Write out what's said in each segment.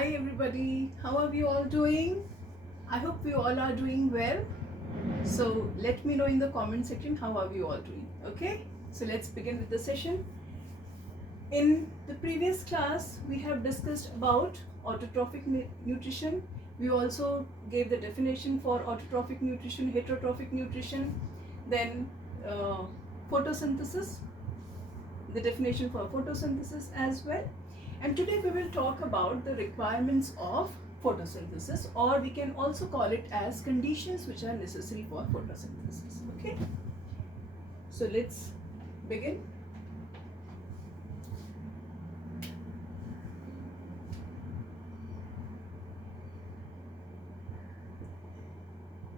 Hi everybody, how are we all doing? I hope we all are doing well. So let me know in the comment section how are we all doing. Okay, so let's begin with the session. In the previous class, we have discussed about autotrophic nutrition. We also gave the definition for autotrophic nutrition, heterotrophic nutrition, then photosynthesis, the definition for photosynthesis as well. And today we will talk about the requirements of photosynthesis, or we can also call it as conditions which are necessary for photosynthesis. Okay, so let's begin.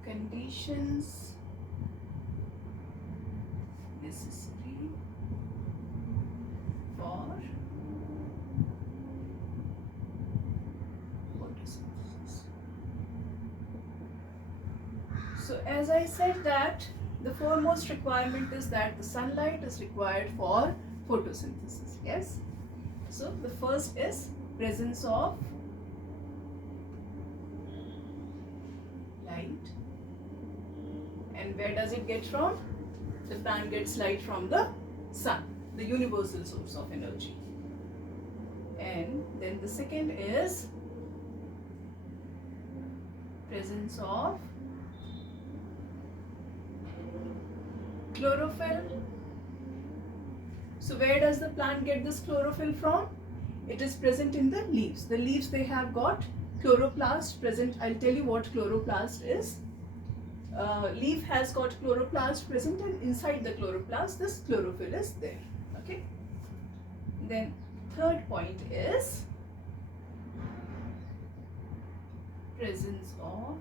Conditions necessary for photosynthesis. So as I said that the foremost requirement is that the sunlight is required for photosynthesis. Yes. So the first is presence of light. And where does it get from? The plant gets light from the sun, the universal source of energy. And then the second is presence of chlorophyll. So where does the plant get this chlorophyll from? It is present in the leaves. The leaves, they have got chloroplast present. I'll tell you what chloroplast is. Leaf has got chloroplast present, and inside the chloroplast this chlorophyll is there. Okay. Then third point is presence of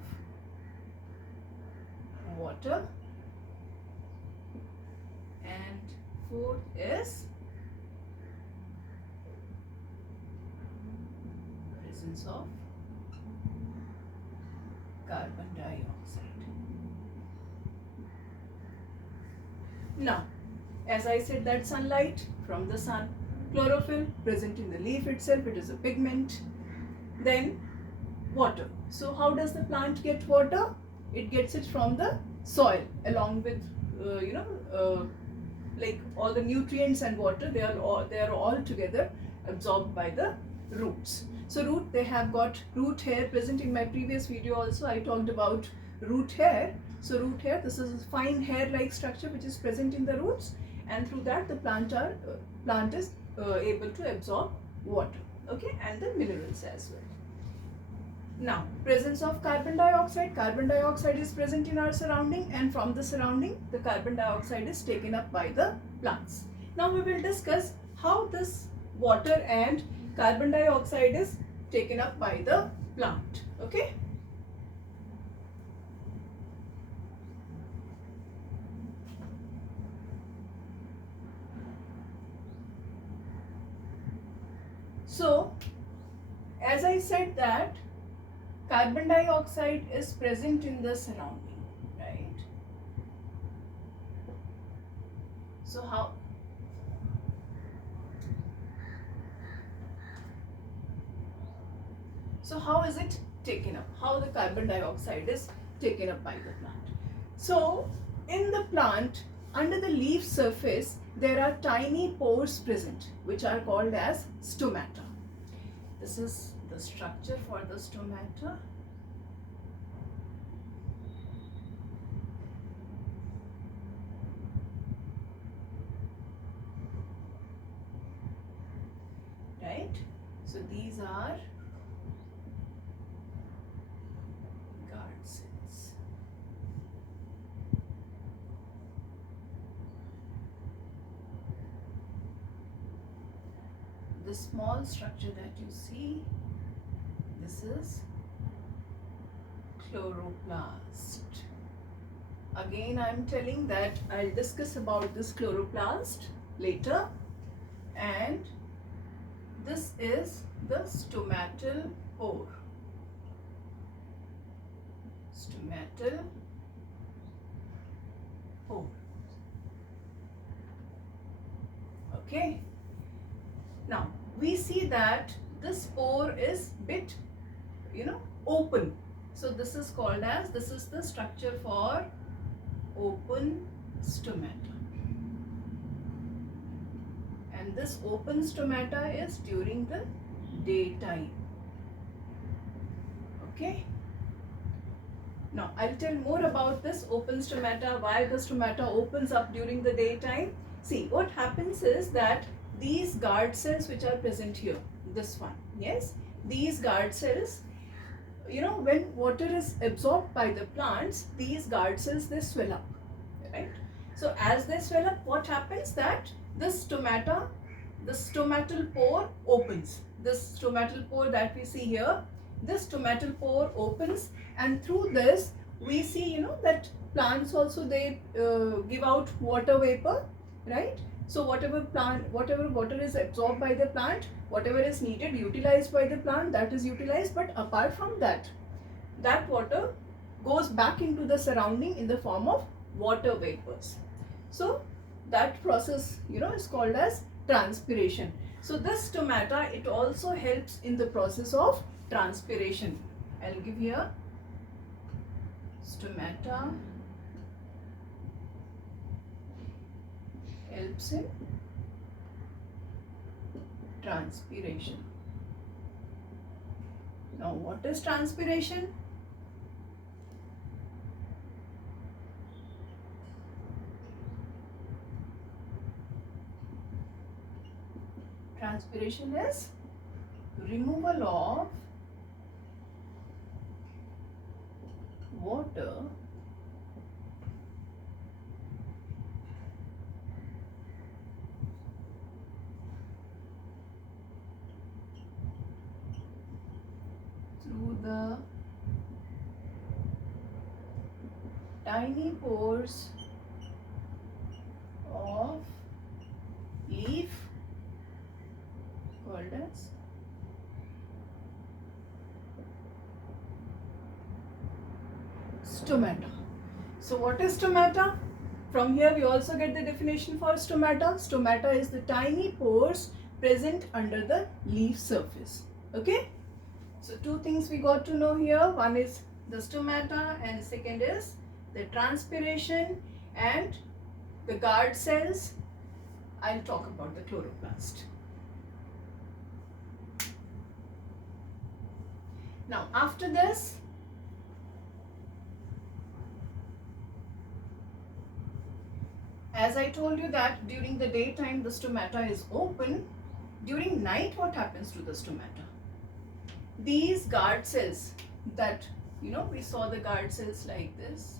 water, and fourth is presence of carbon dioxide. Now, as I said, that sunlight from the sun, chlorophyll present in the leaf itself, it is a pigment. Then water. So how does the plant get water? It gets it from the soil, along with like all the nutrients and water. They are all together absorbed by the roots. So root, they have got root hair present. In my previous video also I talked about root hair. So root hair, this is a fine hair-like structure which is present in the roots, and through that the plant is able to absorb water, okay, and the minerals as well. Now, presence of carbon dioxide. Carbon dioxide is present in our surrounding, and from the surrounding, the carbon dioxide is taken up by the plants. Now we will discuss how this water and carbon dioxide is taken up by the plant, okay. So, as I said that carbon dioxide is present in the surrounding, right? So how is it taken up? How the carbon dioxide is taken up by the plant? So in the plant, under the leaf surface, there are tiny pores present, which are called as stomata. This is the structure for the stomata. Right? So these are guard cells. The small structure that you see, this is chloroplast. Again, I am telling that I'll discuss about this chloroplast later. And this is the stomatal pore. Stomatal pore. Okay. Now, we see that this pore is bit, open. So this is called as, this is the structure for open stomata. And this open stomata is during the daytime. Okay. Now I'll tell more about this open stomata, why the stomata opens up during the daytime. See, what happens is that these guard cells which are present here, this one, yes, these guard cells, when water is absorbed by the plants, these guard cells, they swell up, right? So as they swell up, what happens that this stomata, the stomatal pore opens. This stomatal pore that we see here, this stomatal pore opens, and through this we see, that plants also, they give out water vapor, right? So whatever water is absorbed by the plant, whatever is needed, utilized by the plant, that is utilized. But apart from that, that water goes back into the surrounding in the form of water vapors. So that process, is called as transpiration. So this stomata, it also helps in the process of transpiration. I'll give here stomata helps in transpiration. Now what is transpiration? Transpiration is removal of water through the tiny pores of leaf called as stomata. So what is stomata? From here we also get the definition for stomata. Stomata is the tiny pores present under the leaf surface. Okay. So two things we got to know here. One is the stomata and second is the transpiration and the guard cells. I'll talk about the chloroplast. Now after this, as I told you that during the daytime the stomata is open, during night what happens to the stomata? These guard cells that, we saw the guard cells like this.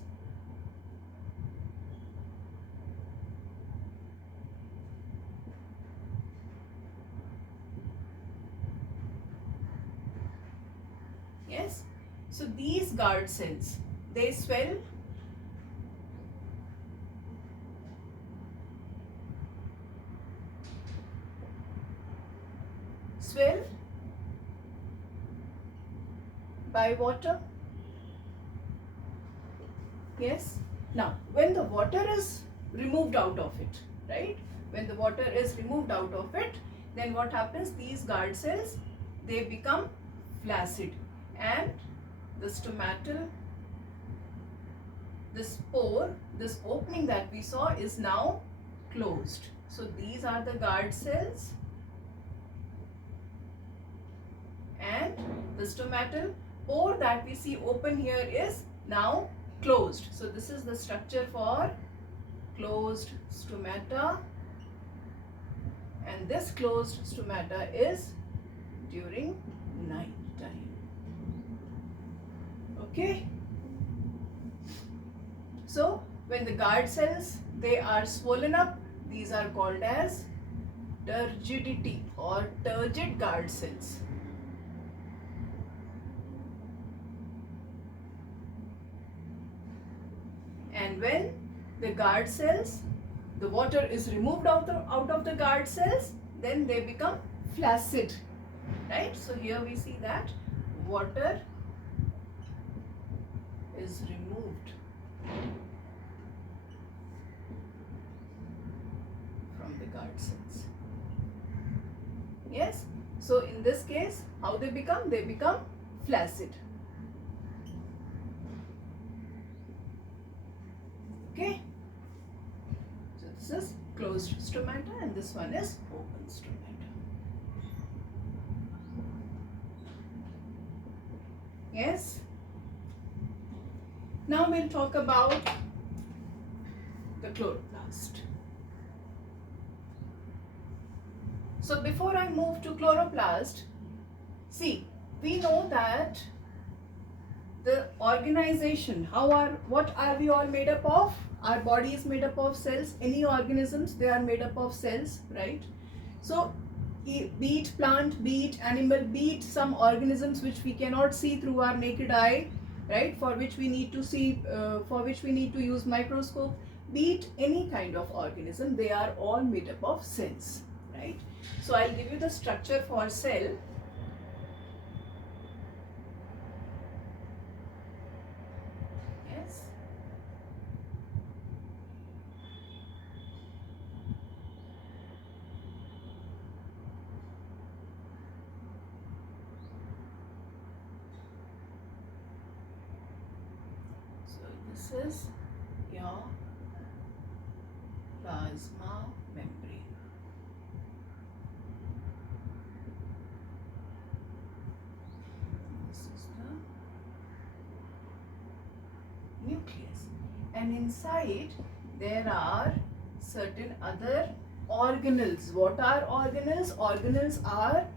Yes, so these guard cells, they swell by water. Yes. Now, when the water is removed out of it, right? When the water is removed out of it, then what happens? These guard cells, they become flaccid, and the stomatal, this pore, this opening that we saw is now closed. So these are the guard cells, and the stomatal pore that we see open here is now closed. So this is the structure for closed stomata, and this closed stomata is during night time. Okay. So when the guard cells, they are swollen up, these are called as turgidity or turgid guard cells. And when the guard cells, the water is removed out of the guard cells, then they become flaccid, right? So here we see that water is removed from the guard cells. Yes, So in this case, how they become? They become flaccid. Okay. So this is closed stomata and this one is open stomata. Yes. Now we'll talk about the chloroplast. So before I move to chloroplast, see, we know that the organization, what are we all made up of? Our body is made up of cells. Any organisms, they are made up of cells, right? So be it plant, be it animal, be it some organisms which we cannot see through our naked eye, right? For which we need to see, for which we need to use microscope. Be it any kind of organism, they are all made up of cells, right? So I'll give you the structure for cell. Yes. So this is your plasma membrane. This is the nucleus, and inside there are certain other organelles. What are organelles? Organelles are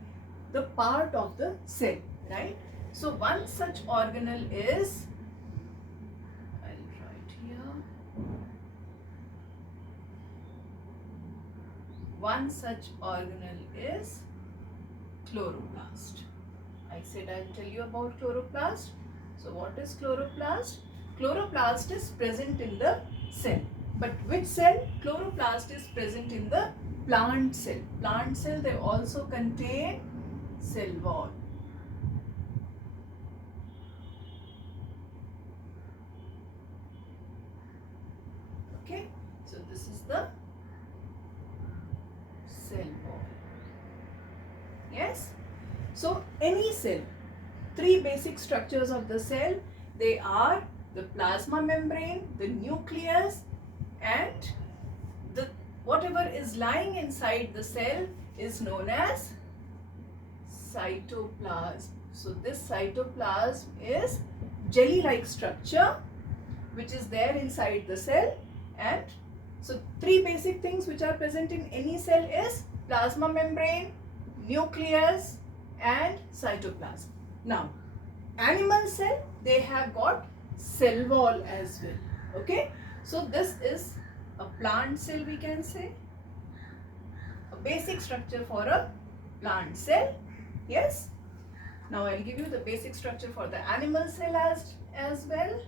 the part of the cell, right? So one such organelle is, I'll write here, one such organelle is chloroplast. I said I'll tell you about chloroplast. So what is chloroplast? Chloroplast is present in the cell. But which cell? Chloroplast is present in the plant cell. Plant cell, they also contain cell wall. Okay, so this is the cell wall. Yes. So any cell, three basic structures of the cell, they are the plasma membrane, the nucleus, and the whatever is lying inside the cell is known as cytoplasm. So this cytoplasm is jelly-like structure which is there inside the cell, and so three basic things which are present in any cell is plasma membrane, nucleus, and cytoplasm. Now, animal cell, they have got cell wall as well. Okay, so this is a plant cell, we can say, a basic structure for a plant cell. Yes. Now I'll give you the basic structure for the animal cell as well.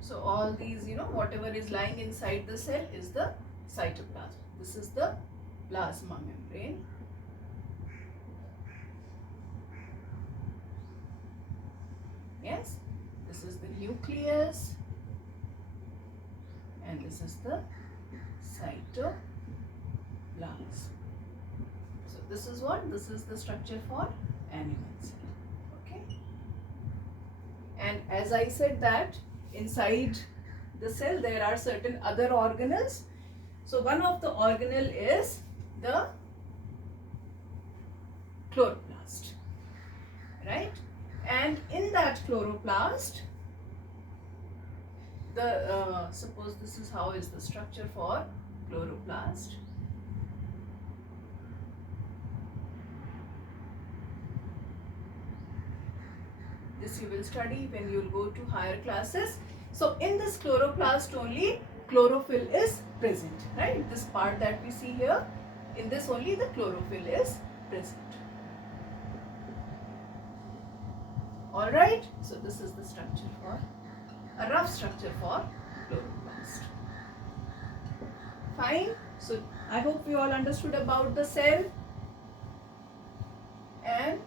So all these, whatever is lying inside the cell is the cytoplasm. This is the plasma membrane. Yes, this is the nucleus, and this is the cytoplasm. So this is what? This is the structure for animal cell. Okay. And as I said that inside the cell there are certain other organelles. So one of the organelle is the chloroplast, right? And in that chloroplast, the suppose this is how is the structure for chloroplast. This you will study when you will go to higher classes. So in this chloroplast only chlorophyll is present, right? This part that we see here, in this only the chlorophyll is present. Alright, so this is the structure for, a rough structure for chloroplast. Fine, so I hope we all understood about the cell. And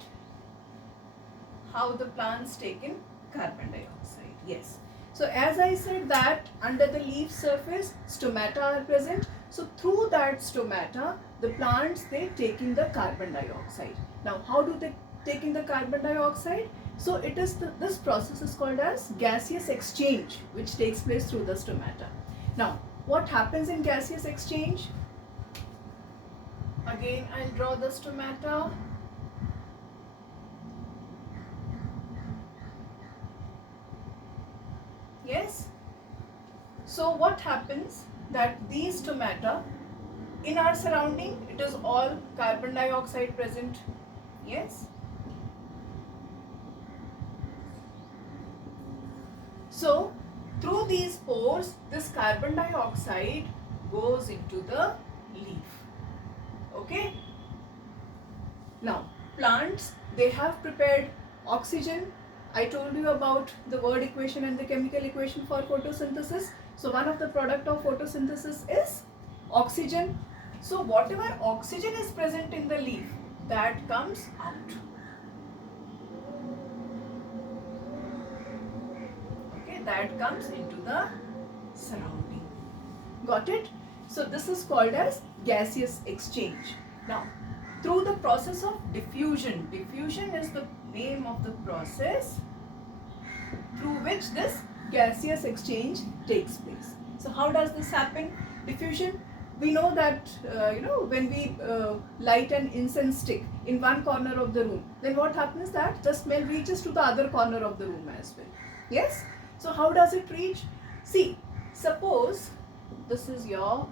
how the plants take in carbon dioxide. Yes. So as I said that under the leaf surface stomata are present. So through that stomata the plants they take in the carbon dioxide. Now how do they take in the carbon dioxide? So it is this process is called as gaseous exchange which takes place through the stomata. Now what happens in gaseous exchange? Again I'll draw the stomata. Yes. So what happens that these stomata in our surrounding it is all carbon dioxide present. Yes. So through these pores this carbon dioxide goes into the leaf. Okay. Now plants they have prepared oxygen. I told you about the word equation and the chemical equation for photosynthesis. So one of the product of photosynthesis is oxygen. So whatever oxygen is present in the leaf that comes out. Okay, that comes into the surrounding. Got it? So this is called as gaseous exchange. Now through the process of diffusion, diffusion is the name of the process through which this gaseous exchange takes place. So how does this happen? Diffusion, we know that when we light an incense stick in one corner of the room, then what happens that the smell reaches to the other corner of the room as well. Yes. So how does it reach? See, suppose this is your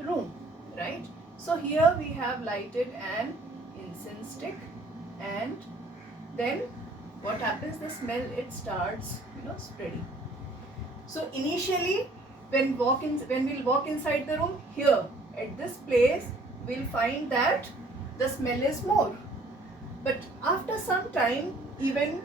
room, right? So here we have lighted an incense stick, and then what happens? The smell it starts spreading. So initially when we'll walk inside the room, here at this place we'll find that the smell is more. But after some time, even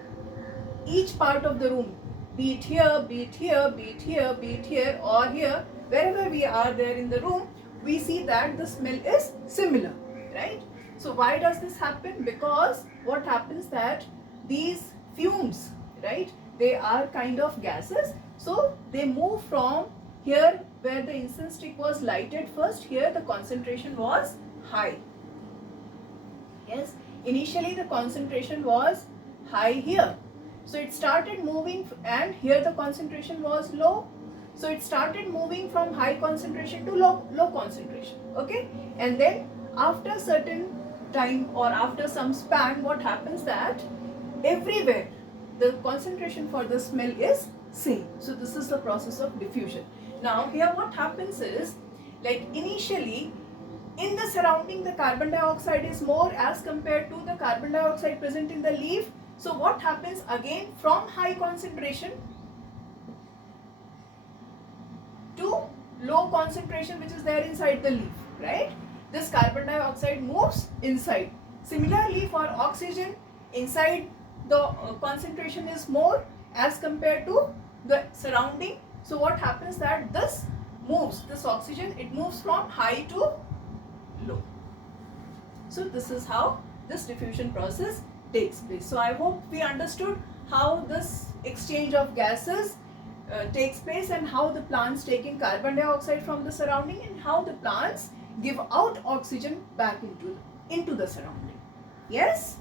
each part of the room, be it here, be it here, be it here, be it here or here, wherever we are there in the room, we see that the smell is similar, right? So why does this happen? Because what happens that these fumes, right, they are kind of gases. So they move from here where the incense stick was lighted first, here the concentration was high. Yes, initially the concentration was high here. So it started moving, and here the concentration was low. So it started moving from high concentration to low concentration. Okay, and then after certain time or after some span, what happens that everywhere the concentration for the smell is same. So this is the process of diffusion. Now here what happens is, like initially in the surrounding the carbon dioxide is more as compared to the carbon dioxide present in the leaf. So what happens again, from high concentration to low concentration which is there inside the leaf, right? This carbon dioxide moves inside. Similarly for oxygen, inside the concentration is more as compared to the surrounding. So what happens that this moves, this oxygen, it moves from high to low. So this is how this diffusion process takes place. So I hope we understood how this exchange of gases takes place, and how the plants take in carbon dioxide from the surrounding, and how the plants give out oxygen back into the surrounding. Yes?